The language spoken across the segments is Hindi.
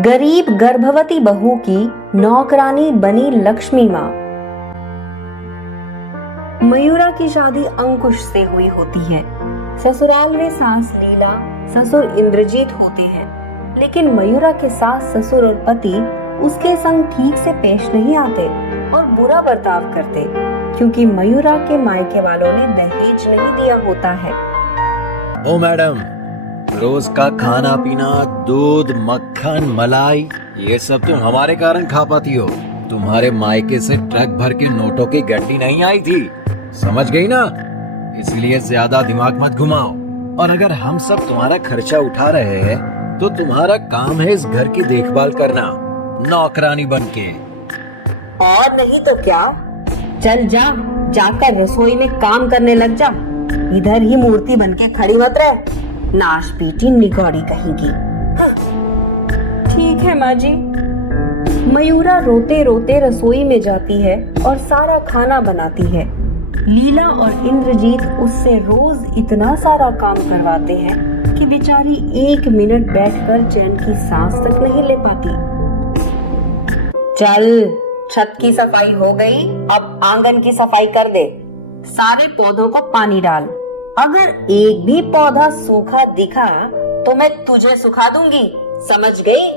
गरीब गर्भवती बहू की नौकरानी बनी लक्ष्मी माँ। मयूरा की शादी अंकुश से हुई होती है। ससुराल में सास लीला, ससुर इंद्रजीत होते हैं, लेकिन मयूरा के सास ससुर और पति उसके संग ठीक से पेश नहीं आते और बुरा बर्ताव करते, क्योंकि मयूरा के मायके वालों ने दहेज नहीं दिया होता है। ओ मैडम, रोज का खाना पीना, दूध, मक्खन, मलाई, ये सब तुम हमारे कारण खा पाती हो। तुम्हारे मायके से ट्रक भर के नोटों की गड्डी नहीं आई थी, समझ गई ना? इसलिए ज्यादा दिमाग मत घुमाओ। और अगर हम सब तुम्हारा खर्चा उठा रहे हैं, तो तुम्हारा काम है इस घर की देखभाल करना, नौकरानी बनके। और नहीं तो क्या? चल जा, जाकर रसोई में काम करने लग जा। इधर ही मूर्ति बनके खड़ी मत रह, नाश पीटी निगौड़ी कहेगी। ठीक है माँ जी। मयूरा रोते रोते रसोई में जाती है और सारा खाना बनाती है। लीला और इंद्रजीत उससे रोज इतना सारा काम करवाते हैं कि बेचारी 1 मिनट बैठकर चैन की सांस तक नहीं ले पाती। चल, छत की सफाई हो गई, अब आंगन की सफाई कर दे। सारे पौधों को पानी डाल। अगर एक भी पौधा सूखा दिखा तो मैं तुझे सुखा दूंगी, समझ गई?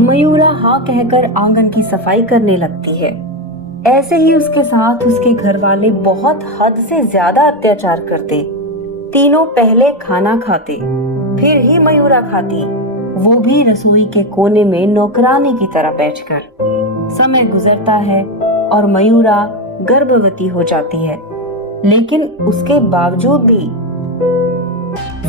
मयूरा हाँ कहकर आंगन की सफाई करने लगती है। ऐसे ही उसके साथ उसके घर वाले बहुत हद से ज्यादा अत्याचार करते। तीनों पहले खाना खाते, फिर ही मयूरा खाती, वो भी रसोई के कोने में नौकरानी की तरह बैठकर। समय गुजरता है और मयूरा गर्भवती हो जाती है, लेकिन उसके बावजूद भी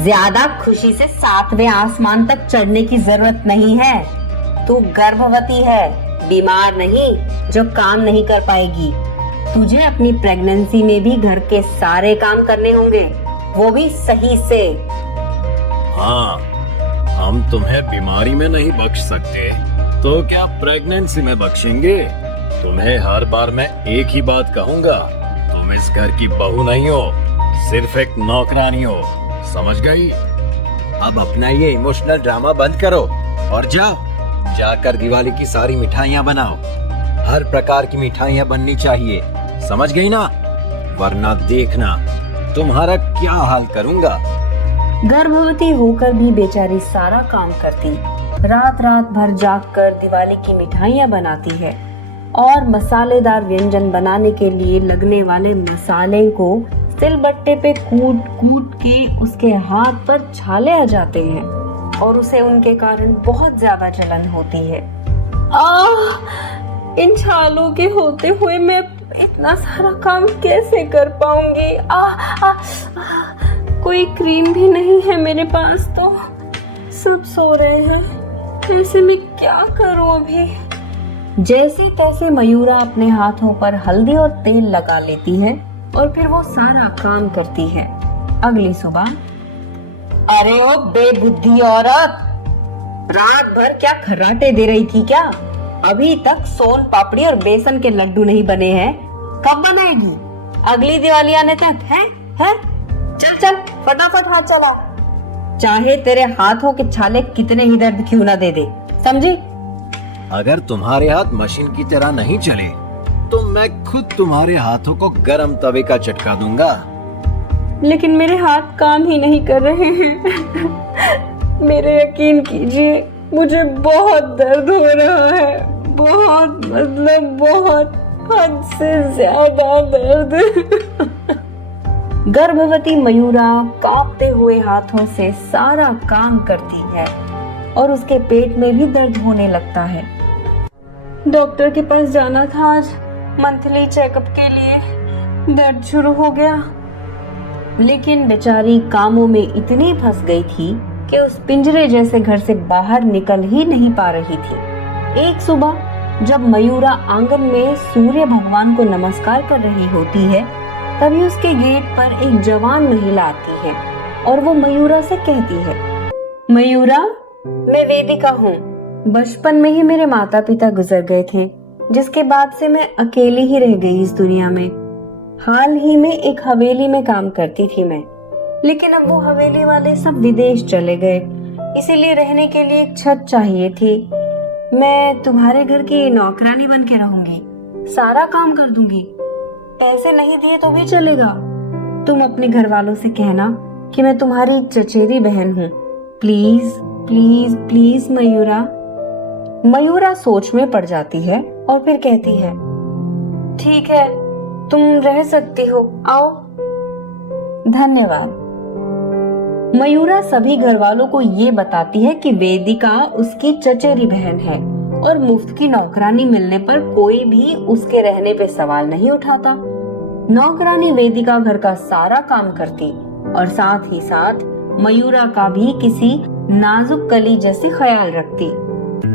ज्यादा खुशी से 7वें आसमान तक चढ़ने की जरूरत नहीं है। तू गर्भवती है, बीमार नहीं जो काम नहीं कर पाएगी। तुझे अपनी प्रेगनेंसी में भी घर के सारे काम करने होंगे, वो भी सही से। हाँ, हम तुम्हें बीमारी में नहीं बख्श सकते, तो क्या प्रेगनेंसी में बख्शेंगे? तुम्हें हर बार मैं एक ही बात कहूँगा, तुम इस घर की बहू नहीं हो, सिर्फ एक नौकरानी हो, समझ गई? अब अपना ये इमोशनल ड्रामा बंद करो और जाकर दिवाली की सारी मिठाइयाँ बनाओ। हर प्रकार की मिठाइयाँ बननी चाहिए, समझ गई ना? वरना देखना तुम्हारा क्या हाल करूँगा। गर्भवती होकर भी बेचारी सारा काम करती, रात रात भर जागकर दिवाली की मिठाइयाँ बनाती है और मसालेदार व्यंजन बनाने के लिए लगने वाले मसाले को सिलबट्टे पे कूट कूट के उसके हाथ पर छाले आ जाते हैं और उसे उनके कारण बहुत ज्यादा जलन होती है। इन छालों के होते हुए मैं इतना सारा काम कैसे कर पाऊंगी? कोई क्रीम भी नहीं है मेरे पास, तो सब सो रहे हैं, ऐसे में क्या करूं अभी? जैसे तैसे मयूरा अपने हाथों पर हल्दी और तेल लगा लेती है और फिर वो सारा काम करती है। अगली सुबह, अरे ओ बेबुद्धि औरत, रात भर क्या खर्राटे दे रही थी क्या? अभी तक सोन पापड़ी और बेसन के लड्डू नहीं बने हैं, कब बनाएगी? अगली दिवाली आने तक है? चल चल फटाफट हाथ चला, चाहे तेरे हाथों के छाले कितने ही दर्द क्यों ना दे दे, समझी? अगर तुम्हारे हाथ मशीन की तरह नहीं चले, तो मैं खुद तुम्हारे हाथों को गरम तवे का झटका दूंगा। लेकिन मेरे हाथ काम ही नहीं कर रहे हैं। मेरे यकीन कीजिए, मुझे बहुत दर्द हो रहा है, बहुत, मतलब बहुत, हद से ज्यादा दर्द। गर्भवती मयूरा कांपते हुए हाथों से सारा काम करती है और उसके पेट में भी दर्द होने लगता है। डॉक्टर के पास जाना था आज मंथली चेकअप के लिए, दर्द शुरू हो गया। लेकिन बेचारी कामों में इतनी फंस गई थी कि उस पिंजरे जैसे घर से बाहर निकल ही नहीं पा रही थी। एक सुबह जब मयूरा आंगन में सूर्य भगवान को नमस्कार कर रही होती है, तभी उसके गेट पर एक जवान महिला आती है और वो मयूरा से कहती है, मयूरा, मैं वेदिका हूँ। बचपन में ही मेरे माता पिता गुजर गए थे, जिसके बाद से मैं अकेली ही रह गई इस दुनिया में। हाल ही में एक हवेली में काम करती थी मैं, लेकिन अब वो हवेली वाले सब विदेश चले गए। इसीलिए रहने के लिए एक छत चाहिए थी। मैं तुम्हारे घर की नौकरानी बन के रहूंगी, सारा काम कर दूंगी। पैसे नहीं दिए तो भी चलेगा। तुम अपने घर वालों से कहना कि मैं तुम्हारी चचेरी बहन हूँ। Please please please Mayura. Mayura सोच में पड़ जाती है और फिर कहती है, ठीक है, तुम रह सकती हो, आओ। धन्यवाद। मयूरा सभी घर वालों को ये बताती है कि वेदिका उसकी चचेरी बहन है और मुफ्त की नौकरानी मिलने पर कोई भी उसके रहने पे सवाल नहीं उठाता। नौकरानी वेदिका घर का सारा काम करती और साथ ही साथ मयूरा का भी किसी नाजुक कली जैसे ख्याल रखती।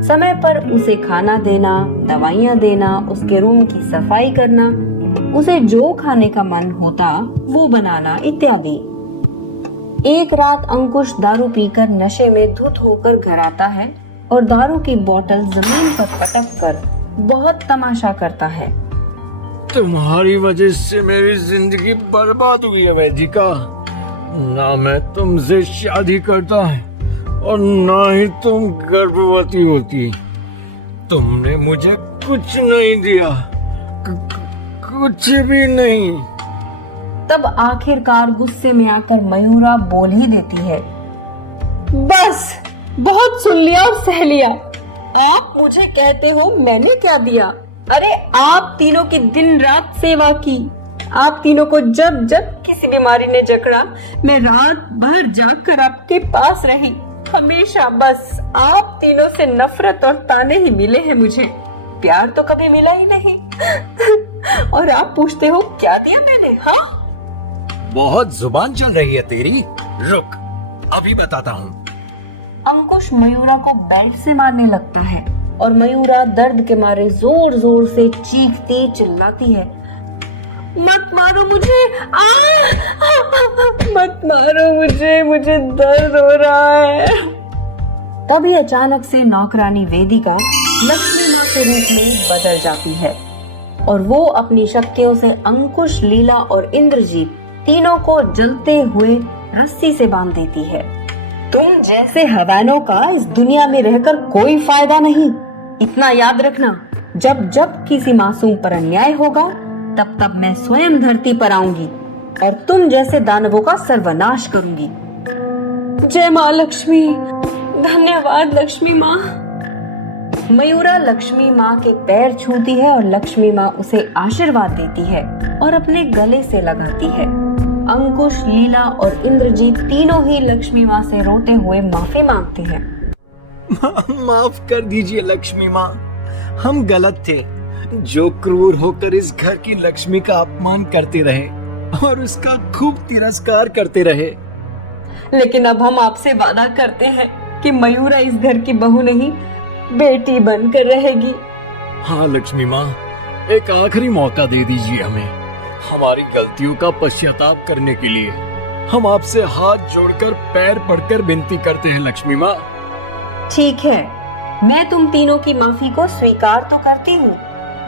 समय पर उसे खाना देना, दवाइयाँ देना, उसके रूम की सफाई करना, उसे जो खाने का मन होता वो बनाना इत्यादि। एक रात अंकुश दारू पीकर नशे में धुत होकर घर आता है और दारू की बोतल जमीन पर पटक कर बहुत तमाशा करता है। तुम्हारी वजह से मेरी जिंदगी बर्बाद हुई है वेदिका। ना मैं तुमसे शादी करता है और ना ही तुम गर्भवती होती। तुमने मुझे कुछ नहीं दिया, कुछ भी नहीं। तब आखिरकार गुस्से में आकर मयूरा बोल ही देती है, बस बहुत सुन लिया और सह लिया। आप मुझे कहते हो मैंने क्या दिया? अरे आप तीनों की दिन रात सेवा की। आप तीनों को जब जब किसी बीमारी ने जकड़ा, मैं रात भर जागकर आपके पास रही। हमेशा बस आप तीनों से नफरत और ताने ही मिले हैं मुझे, प्यार तो कभी मिला ही नहीं। और आप पूछते हो क्या दिया मैंने? हाँ, बहुत जुबान चल रही है तेरी। रुक, अभी बताता हूँ। अंकुश मयूरा को बेल्ट से मारने लगता है और मयूरा दर्द के मारे जोर जोर से चीखती चिल्लाती है, मत मारो मुझे, मत मारो मुझे दर्द हो रहा है। तभी अचानक से नौकरानी वेदिका लक्ष्मी माँ के रूप में बदल जाती है और वो अपनी शक्तियों से अंकुश, लीला और इंद्रजीत तीनों को जलते हुए रस्सी से बांध देती है। तुम जैसे हैवानों का इस दुनिया में रहकर कोई फायदा नहीं, इतना याद रखना। जब जब किसी मासूम पर अन्याय होगा तब तब मैं स्वयं धरती पर आऊंगी और तुम जैसे दानवों का सर्वनाश करूंगी। जय माँ लक्ष्मी। धन्यवाद लक्ष्मी माँ। मयूरा लक्ष्मी माँ के पैर छूती है और लक्ष्मी माँ उसे आशीर्वाद देती है और अपने गले से लगाती है। अंकुश, लीला और इंद्रजीत तीनों ही लक्ष्मी माँ से रोते हुए माफी मांगते हैं। माफ कर दीजिए लक्ष्मी माँ, हम गलत थे जो क्रूर होकर इस घर की लक्ष्मी का अपमान करते रहे और उसका खूब तिरस्कार करते रहे। लेकिन अब हम आपसे वादा करते हैं कि मयूरा इस घर की बहू नहीं, बेटी बनकर रहेगी। हाँ लक्ष्मी माँ, एक आखिरी मौका दे दीजिए हमें, हमारी गलतियों का पश्चाताप करने के लिए। हम आपसे हाथ जोड़कर पैर पड़कर विनती करते हैं लक्ष्मी माँ। ठीक है, मैं तुम तीनों की माफी को स्वीकार तो करती हूँ,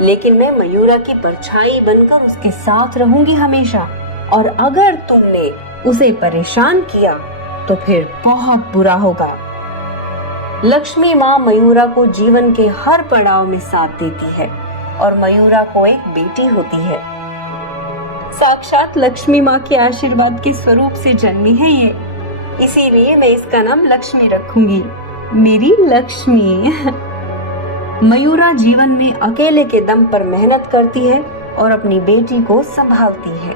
लेकिन मैं मयूरा की परछाई बनकर उसके साथ रहूंगी हमेशा। और अगर तुमने उसे परेशान किया तो फिर बहुत बुरा होगा। लक्ष्मी माँ मयूरा को जीवन के हर पड़ाव में साथ देती है और मयूरा को एक बेटी होती है। साक्षात लक्ष्मी माँ के आशीर्वाद के स्वरूप से जन्मी है ये, इसीलिए मैं इसका नाम लक्ष्मी रखूंगी, मेरी लक्ष्मी। मयूरा जीवन में अकेले के दम पर मेहनत करती है और अपनी बेटी को संभालती है।